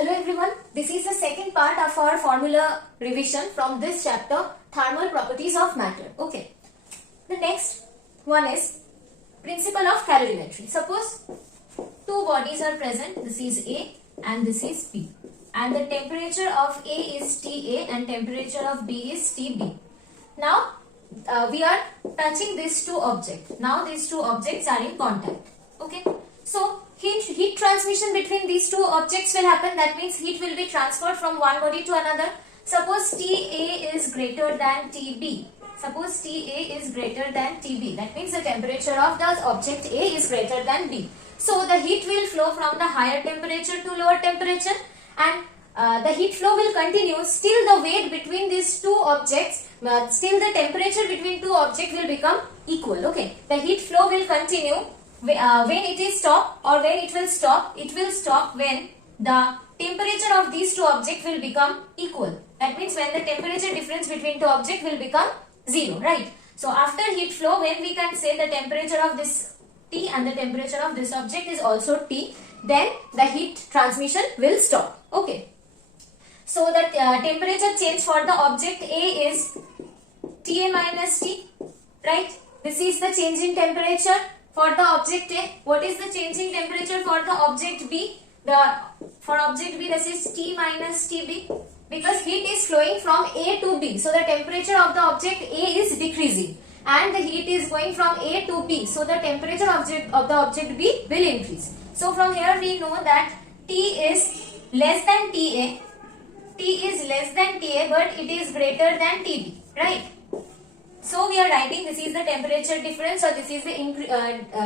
Hello everyone, this is the second part of our formula revision from this chapter, thermal properties of matter. Okay, the next one is principle of calorimetry. Suppose two bodies are present, this is A and this is B, and the temperature of A is TA and temperature of B is TB. Now we are touching these two objects. Now these two objects are in contact. Okay, so heat transmission between these two objects will happen. That means heat will be transferred from one body to another. Suppose TA is greater than TB. Suppose TA is greater than TB. That means the temperature of the object A is greater than B. So the heat will flow from the higher temperature to lower temperature, and the heat flow will continue. Still the weight between these two objects, still the temperature between two objects will become equal. Okay, the heat flow will continue. When it is stopped or when it will stop when the temperature of these two objects will become equal. That means when the temperature difference between two objects will become 0, right? So after heat flow, when we can say the temperature of this T and the temperature of this object is also T, then the heat transmission will stop. Okay. So the temperature change for the object A is TA minus T, right? This is the change in temperature for the object A. What is the changing temperature for the object B? For object B, this is T minus TB, because heat is flowing from A to B. So the temperature of the object A is decreasing and the heat is going from A to B. So the temperature of the object B will increase. So from here we know that T is less than TA. T is less than TA, but it is greater than TB, right? So we are writing this is the temperature difference, or this is the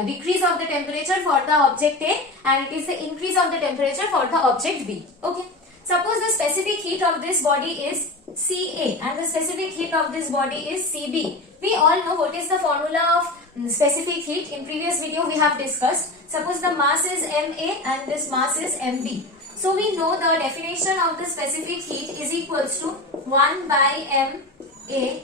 decrease of the temperature for the object A, and it is the increase of the temperature for the object B. Okay. Suppose the specific heat of this body is CA and the specific heat of this body is CB. We all know what is the formula of specific heat. In previous video we have discussed. Suppose the mass is MA and this mass is MB. So we know the definition of the specific heat is equals to 1 by MA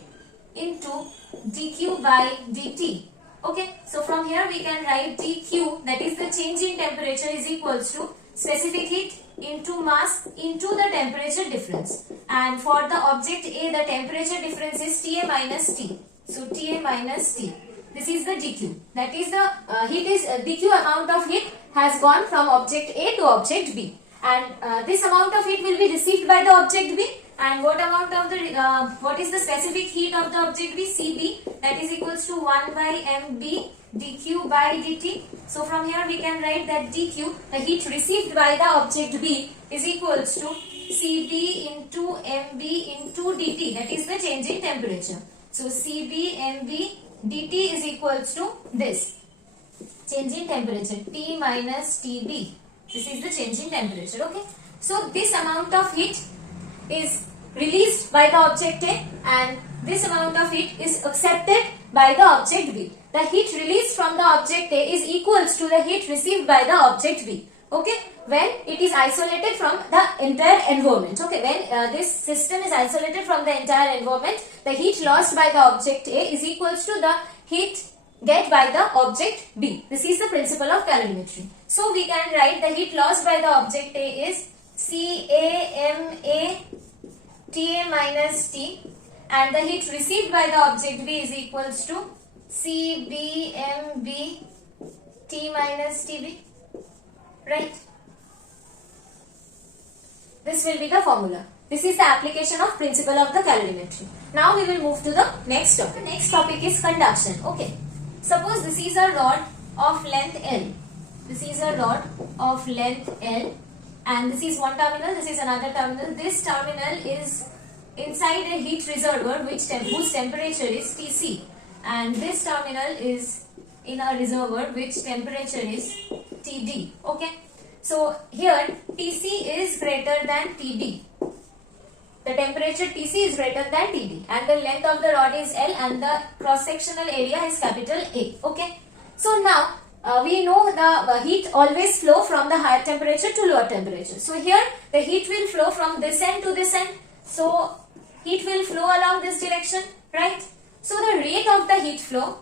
into dq by dt. Okay, so from here we can write dq, that is the change in temperature, is equals to specific heat into mass into the temperature difference, and for the object A the temperature difference is TA minus T. So TA minus T, this is the dq, that is the heat is dq amount of heat has gone from object A to object B, and this amount of heat will be received by the object B. And what amount of the what is the specific heat of the object B? CB, that is equals to 1 by MB dq by dt. So from here we can write that dq, the heat received by the object B, is equals to CB into MB into dt, that is the change in temperature. So CB MB dt is equals to this change in temperature, T minus TB. This is the change in temperature. Okay. So this amount of heat is released by the object A and this amount of heat is accepted by the object B. The heat released from the object A is equals to the heat received by the object B. Okay, when it is isolated from the entire environment. Okay, when this system is isolated from the entire environment, the heat lost by the object A is equals to the heat get by the object B. This is the principle of calorimetry. So we can write the heat lost by the object A is CAMA TA minus T, and the heat received by the object B is equals to CBMB T minus TB, right? This will be the formula. This is the application of principle of the calorimetry. Now we will move to the next topic. The next topic is conduction. Okay. Suppose this is a rod of length L. This is a rod of length L. And this is one terminal, this is another terminal. This terminal is inside a heat reservoir whose temperature is Tc, and this terminal is in a reservoir which temperature is Td. Okay, so here Tc is greater than Td. The temperature Tc is greater than Td, and the length of the rod is L, and the cross sectional area is capital A. Okay, so now we know the heat always flow from the higher temperature to lower temperature. So here the heat will flow from this end to this end. So heat will flow along this direction, right? So the rate of the heat flow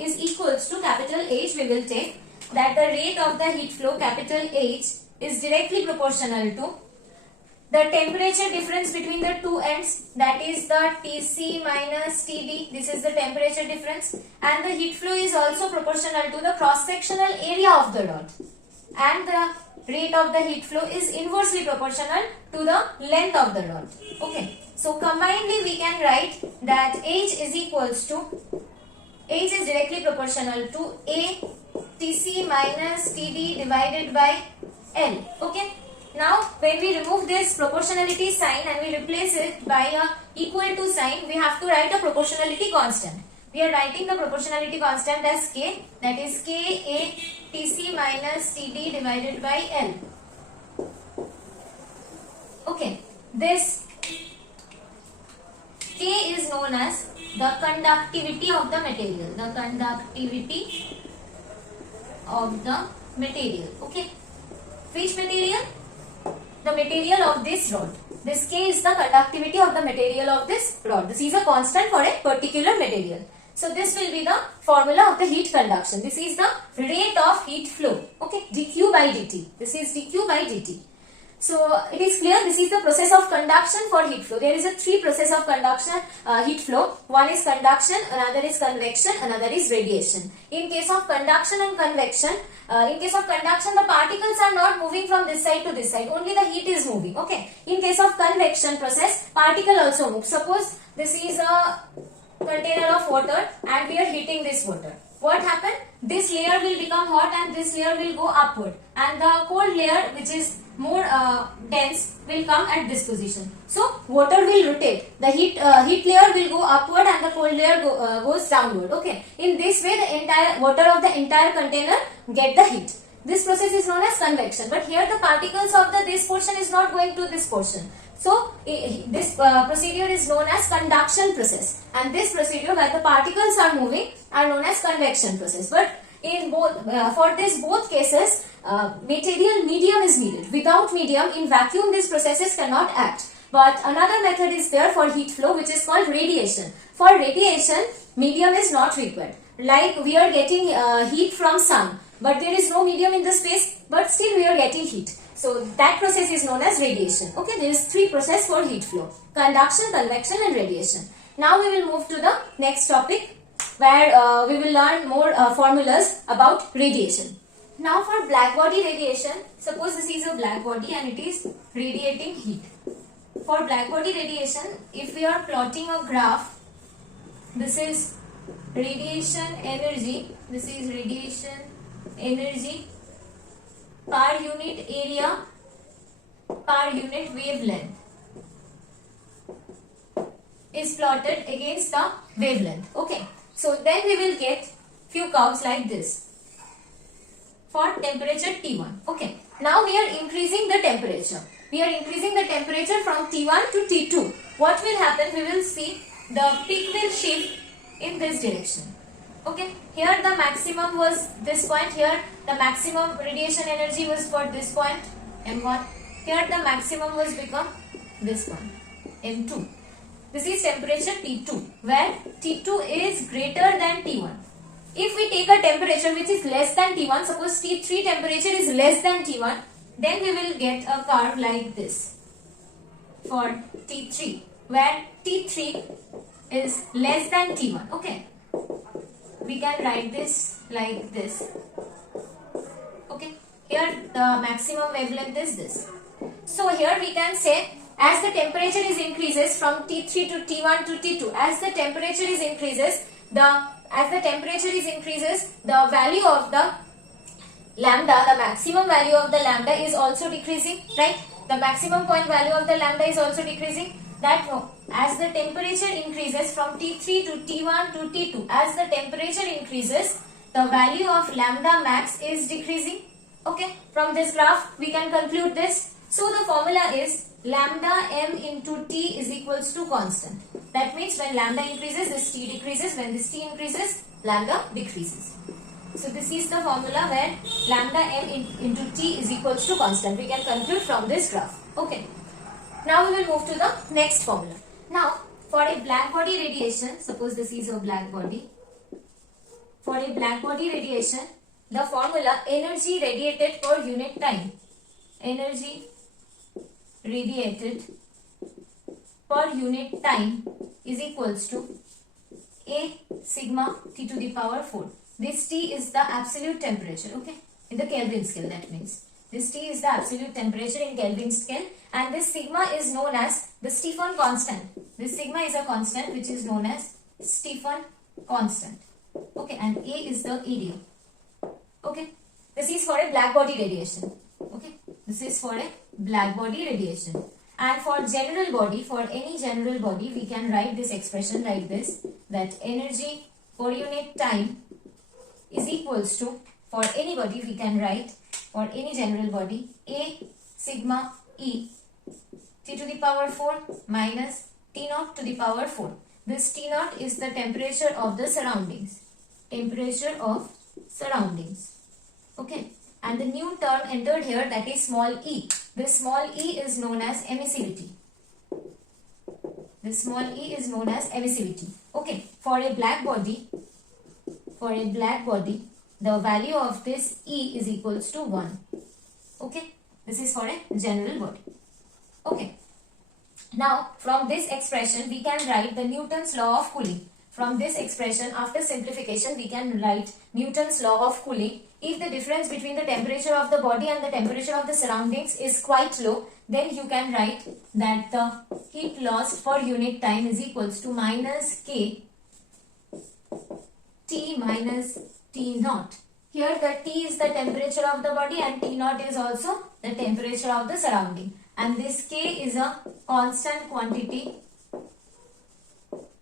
is equals to capital H. We will take that the rate of the heat flow capital H is directly proportional to the temperature difference between the two ends, that is the Tc minus Td. This is the temperature difference, and the heat flow is also proportional to the cross-sectional area of the rod, and the rate of the heat flow is inversely proportional to the length of the rod. Okay, so combinedly we can write that H is directly proportional to A Tc minus Td divided by L. Okay. Now, when we remove this proportionality sign and we replace it by a equal to sign, we have to write a proportionality constant. We are writing the proportionality constant as K, that is Ka Tc minus Td divided by L. Okay, this K is known as the conductivity of the material. The conductivity of the material. Okay, which material? The material of this rod. This K is the conductivity of the material of this rod. This is a constant for a particular material. So this will be the formula of the heat conduction. This is the rate of heat flow. Okay, dq by dt. This is dq by dt. So it is clear this is the process of conduction for heat flow. There is a three process of conduction heat flow. One is conduction, another is convection, another is radiation. In case of conduction and convection, the particles are not moving from this side to this side. Only the heat is moving. Okay. In case of convection process, particle also moves. Suppose this is a container of water and we are heating this water. What happened? This layer will become hot and this layer will go upward, and the cold layer, which is more dense, will come at this position. So water will rotate. The heat layer will go upward and the cold layer goes downward. Okay. In this way, the entire water of the entire container get the heat. This process is known as convection. But here the particles of this portion is not going to this portion. So this procedure is known as conduction process, and this procedure where the particles are moving are known as convection process. But in both for this both cases, material medium is needed. Without medium, in vacuum, these processes cannot act. But another method is there for heat flow, which is called radiation. For radiation, medium is not required. Like we are getting heat from sun, but there is no medium in the space, but still we are getting heat. So that process is known as radiation. Okay, there is three processes for heat flow: conduction, convection and radiation. Now we will move to the next topic, where we will learn more formulas about radiation. Now for black body radiation, suppose this is a black body and it is radiating heat. For black body radiation, if we are plotting a graph, this is radiation energy, this is radiation energy per unit area per unit wavelength is plotted against the wavelength. Okay, so then we will get few curves like this for temperature T1. Okay, now we are increasing the temperature. We are increasing the temperature from T1 to T2. What will happen? We will see the peak will shift in this direction. Okay, here the maximum was this point. Here the maximum radiation energy was for this point, M1. Here the maximum was become this one, M2. This is temperature T2, where T2 is greater than T1. If we take a temperature which is less than T1, suppose T3 temperature is less than T1, then we will get a curve like this for T3, where T3 is less than T1. Okay, we can write this like this. Okay, here the maximum wavelength is this. So here we can say, as the temperature is increases from T3 to T1 to T2, as the temperature is increases, the value of the lambda, the maximum value of the lambda is also decreasing, right? The maximum point value of the lambda is also decreasing. That as the temperature increases from T3 to T1 to T2, as the temperature increases, the value of lambda max is decreasing. Okay, from this graph we can conclude this. So the formula is lambda m into T is equals to constant. That means when lambda increases, this T decreases. When this T increases, lambda decreases. So this is the formula where lambda m into T is equals to constant. We can conclude from this graph. Okay. Now we will move to the next formula. Now for a black body radiation, suppose this is a black body. For a black body radiation, the formula energy radiated per unit time. energy radiated per unit time is equals to A sigma T to the power 4. This T is the absolute temperature, okay, in the Kelvin scale. That means this T is the absolute temperature in Kelvin scale, and this sigma is known as the Stefan constant. This sigma is a constant which is known as Stefan constant, okay, and A is the area, okay. This is for a black body radiation, okay, this is for a black body radiation. And for general body, for any general body, we can write this expression like this, that energy per unit time is equals to, for any body we can write, for any general body, A sigma E T to the power 4 minus T naught to the power 4. This T naught is the temperature of the surroundings. Temperature of surroundings. Okay. And the new term entered here, that is small e. This small e is known as emissivity. This small e is known as emissivity. Okay. For a black body, the value of this E is equals to 1. Okay. This is for a general body. Okay. Now, from this expression, we can write the Newton's law of cooling. From this expression, after simplification, we can write Newton's law of cooling. If the difference between the temperature of the body and the temperature of the surroundings is quite low, then you can write that the heat lost per unit time is equals to minus K T minus T naught. Here the T is the temperature of the body and T naught is also the temperature of the surrounding. And this K is a constant quantity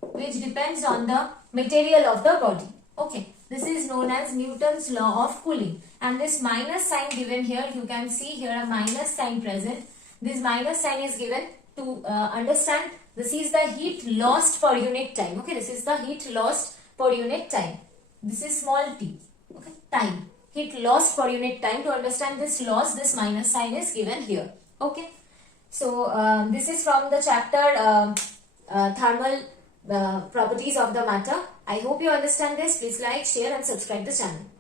which depends on the material of the body. Okay, this is known as Newton's law of cooling. And this minus sign given here, you can see here a minus sign present. This minus sign is given to understand this is the heat lost per unit time. Okay, this is the heat lost per unit time. This is small t. Okay, time. Heat lost per unit time. To understand this loss, this minus sign is given here. Okay. So, this is from the chapter thermal properties of the matter. I hope you understand this. Please like, share and subscribe the channel.